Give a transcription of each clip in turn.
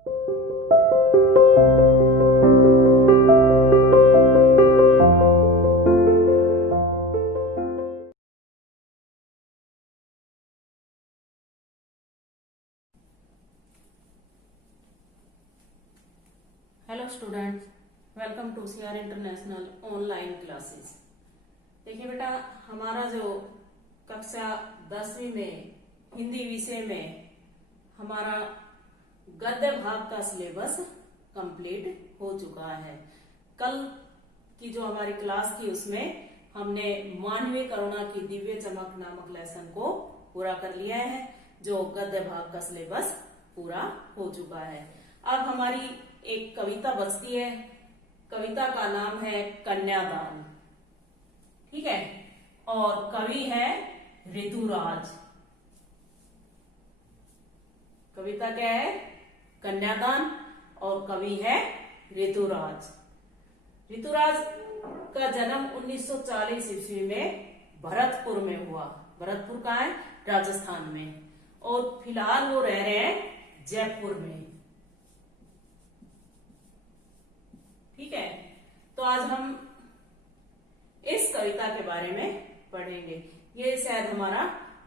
Hello students, welcome to CR international online classes. देखिए बेटा, हमारा जो कक्षा 10वीं में हिंदी विषय में हमारा गद्य भाग का सिलेबस कंप्लीट हो चुका है। कल की जो हमारी क्लास थी उसमें हमने मानवीय करुणा की दिव्य चमक नामक लेसन को पूरा कर लिया है, जो गद्य भाग का सिलेबस पूरा हो चुका है। अब हमारी एक कविता बचती है। कविता का नाम है कन्यादान, ठीक है, और कवि है ऋतुराज। कविता क्या है? कन्यादान, और कवि है ऋतुराज। ऋतुराज का जन्म 1940 ईस्वी में भरतपुर में हुआ। भरतपुर कहाँ है? राजस्थान में। और फिलहाल वो रह रहे हैं जयपुर में, ठीक है। तो आज हम इस कविता के बारे में पढ़ेंगे। ये शायद हमारा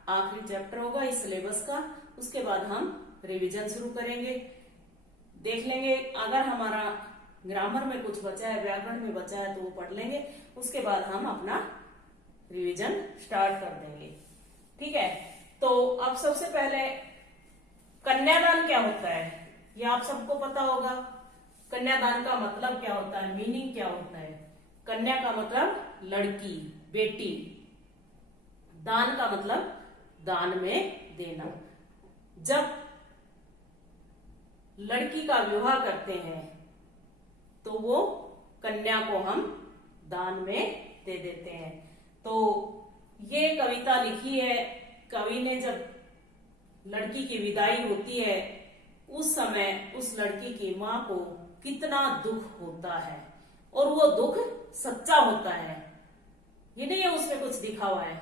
आखिरी चैप्टर होगा इस सिलेबस का। उसके बाद हम रिवीजन शुरू करेंगे, देख लेंगे। अगर हमारा ग्रामर में कुछ बचा है, व्याकरण में बचा है, तो वो पढ़ लेंगे। उसके बाद हम अपना रिवीजन स्टार्ट कर देंगे, ठीक है। तो अब सबसे पहले कन्यादान क्या होता है ये आप सबको पता होगा। कन्यादान का मतलब क्या होता है, मीनिंग क्या होता है? कन्या का मतलब लड़की, बेटी। दान का मतलब दान में देना। जब लड़की का विवाह करते हैं तो वो कन्या को हम दान में दे देते हैं। तो ये कविता लिखी है कवि ने। जब लड़की की विदाई होती है उस समय उस लड़की की मां को कितना दुख होता है, और वो दुख सच्चा होता है। ये नहीं है उसमें कुछ दिखा हुआ है,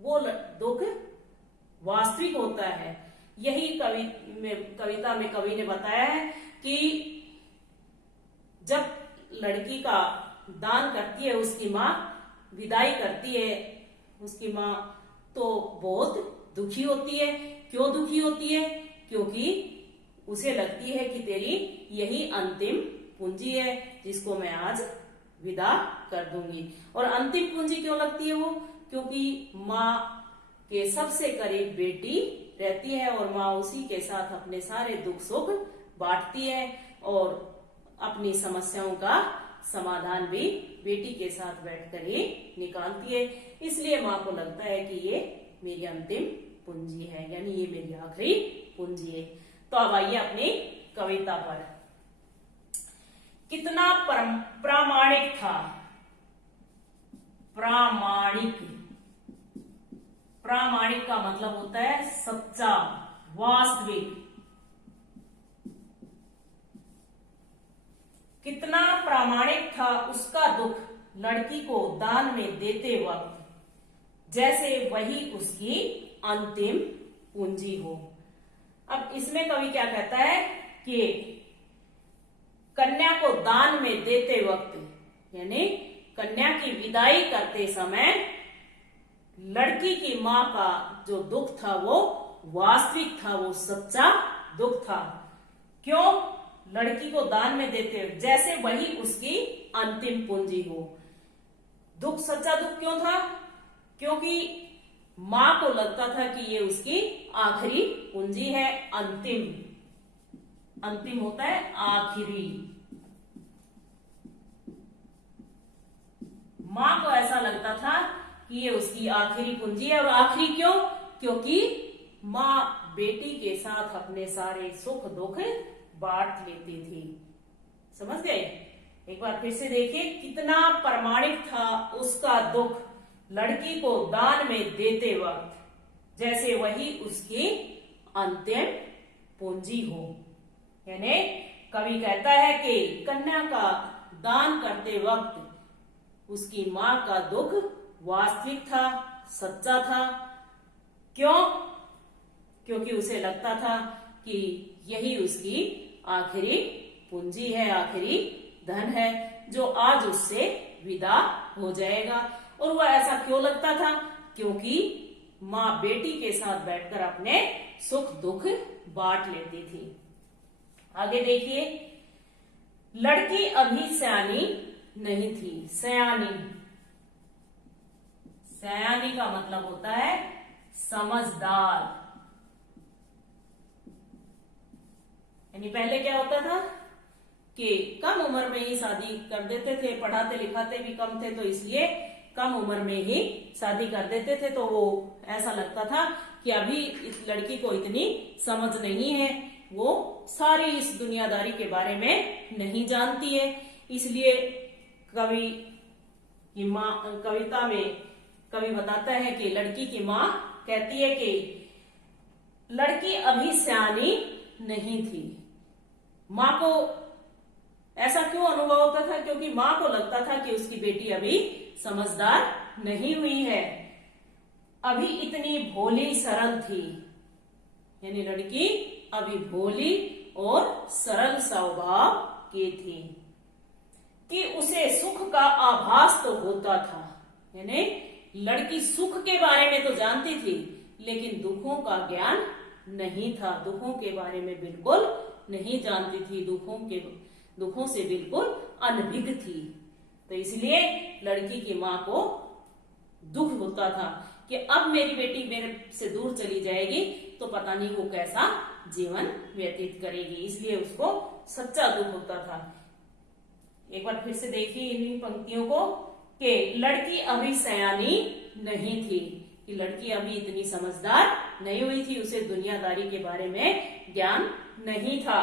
वो दुख वास्तविक होता है। यही कविता में कवि ने बताया है कि जब लड़की का दान करती है उसकी माँ, विदाई करती है उसकी माँ, तो बहुत दुखी होती है। क्यों दुखी होती है? क्योंकि उसे लगती है कि तेरी यही अंतिम पूंजी है जिसको मैं आज विदा कर दूंगी। और अंतिम पूंजी क्यों लगती है वो? क्योंकि माँ के सबसे करीब बेटी रहती है और माँ उसी के साथ अपने सारे दुख सुख बांटती है और अपनी समस्याओं का समाधान भी बेटी के साथ बैठकर ही निकालती है। इसलिए माँ को लगता है कि ये मेरी अंतिम पूंजी है, यानी ये मेरी आखिरी पूंजी है। तो अब आइए अपनी कविता पर। कितना प्रामाणिक था। प्रामाणिक, प्रामाणिक का मतलब होता है सच्चा, वास्तविक। कितना प्रामाणिक था उसका दुख लड़की को दान में देते वक्त, जैसे वही उसकी अंतिम पूंजी हो। अब इसमें कवि क्या कहता है कि कन्या को दान में देते वक्त, यानी कन्या की विदाई करते समय लड़की की मां का जो दुख था वो वास्तविक था, वो सच्चा दुख था। क्यों? लड़की को दान में देते जैसे वही उसकी अंतिम पूंजी हो। दुख सच्चा दुख क्यों था? क्योंकि मां को लगता था कि ये उसकी आखिरी पूंजी है। अंतिम, अंतिम होता है आखिरी। मां को ऐसा लगता था कि ये उसकी आखिरी पूंजी है। और आखिरी क्यों? क्योंकि मां बेटी के साथ अपने सारे सुख दुख बांट लेती थी। समझ गए? एक बार फिर से देखिए, कितना प्रामाणिक था उसका दुख लड़की को दान में देते वक्त, जैसे वही उसकी अंतिम पूंजी हो। यानी कवि कहता है कि कन्या का दान करते वक्त उसकी मां का दुख वास्तविक था, सच्चा था। क्यों? क्योंकि उसे लगता था कि यही उसकी आखिरी पूंजी है, आखिरी धन है, जो आज उससे विदा हो जाएगा। और वह ऐसा क्यों लगता था? क्योंकि माँ बेटी के साथ बैठकर अपने सुख दुख बांट लेती थी। आगे देखिए, लड़की अभी सयानी नहीं थी। सयानी, सयानी का मतलब होता है समझदार। यानी पहले क्या होता था कि कम उम्र में ही शादी कर देते थे, पढ़ाते लिखाते भी कम थे, तो इसलिए कम उम्र में ही शादी कर देते थे। तो वो ऐसा लगता था कि अभी इस लड़की को इतनी समझ नहीं है, वो सारी इस दुनियादारी के बारे में नहीं जानती है। इसलिए कवि की माँ, कविता में कवि बताता है कि लड़की की माँ कहती है कि लड़की अभी सयानी नहीं थी। माँ को ऐसा क्यों अनुभव होता था? क्योंकि माँ को लगता था कि उसकी बेटी अभी समझदार नहीं हुई है, अभी इतनी भोली सरल थी। यानी लड़की अभी भोली और सरल स्वभाव की थी कि उसे सुख का आभास तो होता था। यानी लड़की सुख के बारे में तो जानती थी, लेकिन दुखों का ज्ञान नहीं था, दुखों के बारे में बिल्कुल नहीं जानती थी, दुखों से बिल्कुल अनभिज्ञ थी। तो इसलिए लड़की की माँ को दुख होता था कि अब मेरी बेटी मेरे से दूर चली जाएगी तो पता नहीं वो कैसा जीवन व्यतीत करेगी, इसलिए उसको सच्चा दुख होता था। एक बार फिर से देखिए इन्हीं पंक्तियों को कि लड़की अभी सयानी नहीं थी, कि लड़की अभी इतनी समझदार नहीं हुई थी, उसे दुनियादारी के बारे में ज्ञान नहीं था,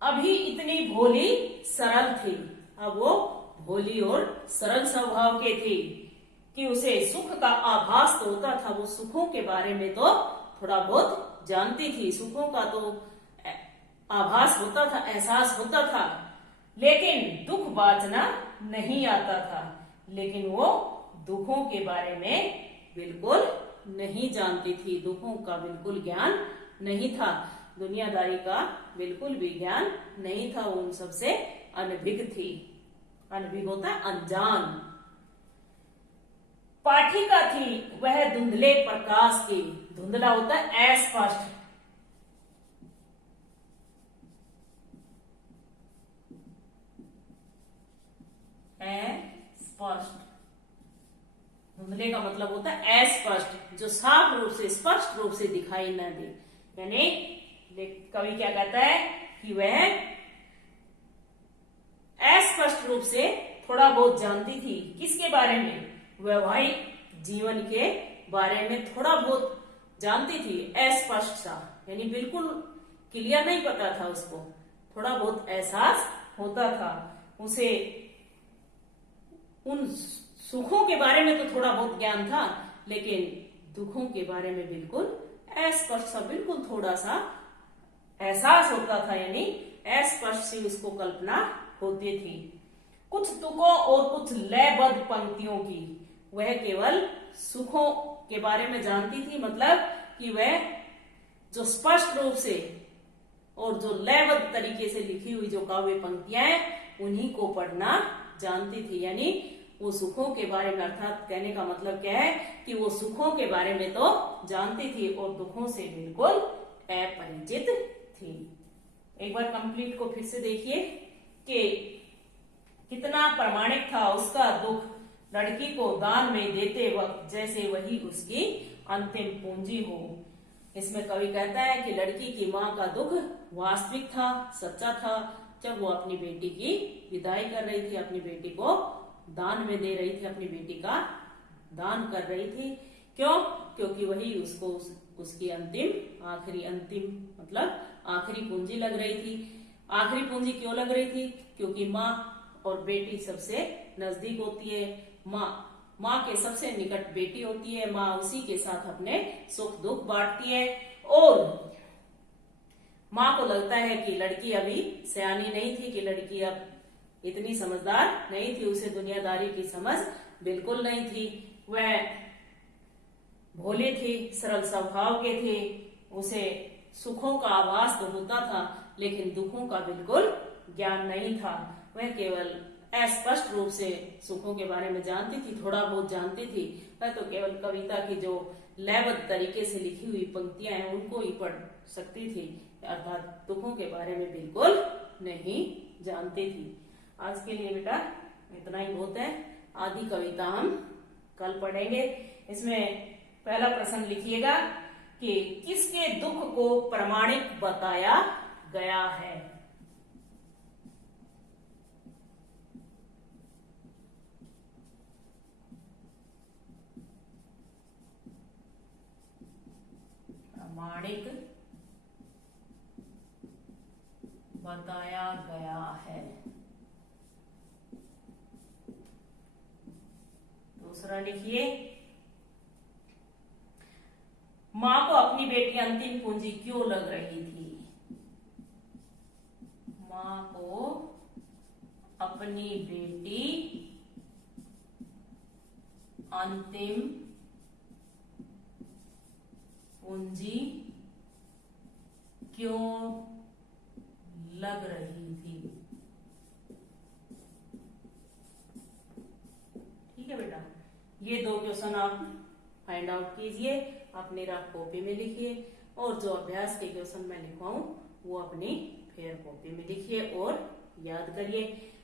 अभी इतनी भोली सरल थी। अब वो भोली और सरल स्वभाव के थी कि उसे सुख का आभास तो होता था, वो सुखों के बारे में तो थोड़ा बहुत जानती थी, सुखों का तो आभास होता था, एहसास होता था, लेकिन दुख बाजना नहीं आता था। लेकिन वो दुखों के बारे में बिल्कुल नहीं जानती थी, दुखों का बिल्कुल ज्ञान नहीं था, दुनियादारी का बिल्कुल भी ज्ञान नहीं था, वो उन सबसे अनभिज्ञ थी। अनभिज्ञ होता है अनजान। पाठिका थी वह धुंधले प्रकाश की, धुंधला होता है अस्पष्ट, अस्पष्ट, धुंधले का मतलब होता है अस्पष्ट, जो साफ रूप से स्पष्ट रूप से दिखाई न दे। यानी कवि क्या कहता है कि वह अस्पष्ट रूप से थोड़ा बहुत जानती थी, किसके बारे में? वैवाहिक जीवन के बारे में थोड़ा बहुत जानती थी, अस्पष्ट सा, यानी बिल्कुल क्लियर नहीं पता था उसको, थोड़ा बहुत एहसास होता था उसे, उन सुखों के बारे में तो थोड़ा बहुत ज्ञान था, लेकिन दुखों के बारे में बिल्कुल अस्पष्ट सा, बिल्कुल थोड़ा सा एहसास होता था, यानी अस्पष्ट सी उसको कल्पना होती थी। कुछ तुकों और कुछ लयबद्ध पंक्तियों की, वह केवल सुखों के बारे में जानती थी, मतलब कि वह जो स्पष्ट रूप से और जो लयबद्ध तरीके से लिखी हुई जो काव्य पंक्तियां हैं उन्हीं को पढ़ना जानती थी। यानी वो सुखों के बारे में, अर्थात कहने का मतलब क्या है कि वो सुखों के बारे में तो जानती थी और दुखों से बिल्कुल अपरिचित थी। एक बार कंप्लीट को फिर से देखिए कि कितना प्रामाणिक था उसका दुख, लड़की को दान में देते वक्त जैसे वही उसकी अंतिम पूंजी हो। इसमें कवि कहता है कि लड़की की माँ का दुख वास्तविक था, सच्चा था, जब वो अपनी बेटी की विदाई कर रही थी, अपनी बेटी को दान में दे रही थी, अपनी बेटी का दान कर रही थी। क्यों? क्योंकि वही उसको उसकी अंतिम मतलब आखिरी पूंजी लग रही थी। आखिरी पूंजी क्यों लग रही थी? क्योंकि माँ और बेटी सबसे नजदीक होती है, माँ के सबसे निकट बेटी होती है, माँ उसी के साथ अपने सुख दुख बांटती है। और माँ को लगता है कि लड़की अभी सयानी नहीं थी, कि लड़की अब इतनी समझदार नहीं थी, उसे दुनियादारी की समझ बिल्कुल नहीं थी, वह भोले थे, सरल स्वभाव के थे, उसे सुखों का आभास तो होता था, लेकिन दुखों का बिल्कुल ज्ञान नहीं था। वह केवल अस्पष्ट रूप से सुखों के बारे में जानती थी, थोड़ा बहुत जानती थी। वह तो केवल कविता की जो लयबद्ध तरीके से लिखी हुई पंक्तियां हैं उनको ही पढ़ सकती थी, अर्थात दुखों के बारे में बिल्कुल नहीं जानती थी। आज के लिए बेटा इतना ही बहुत है। आधी कविता हम कल पढ़ेंगे। इसमें पहला प्रश्न लिखिएगा कि किसके दुख को प्रामाणिक बताया गया है। प्रामाणिक बताया गया है। दूसरा लिखिए, मां को अपनी बेटी अंतिम पूंजी क्यों लग रही थी। मां को अपनी बेटी अंतिम पूंजी क्यों लग रही थी। ठीक है बेटा, ये दो क्वेश्चन आप फाइंड आउट कीजिए, अपनी रफ कॉपी में लिखिए, और जो अभ्यास के क्वेश्चन मैं लिखवाऊं वो अपनी फेयर कॉपी में लिखिए और याद करिए।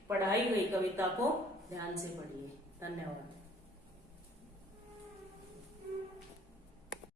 पढ़ाई गई कविता को ध्यान से पढ़िए। धन्यवाद।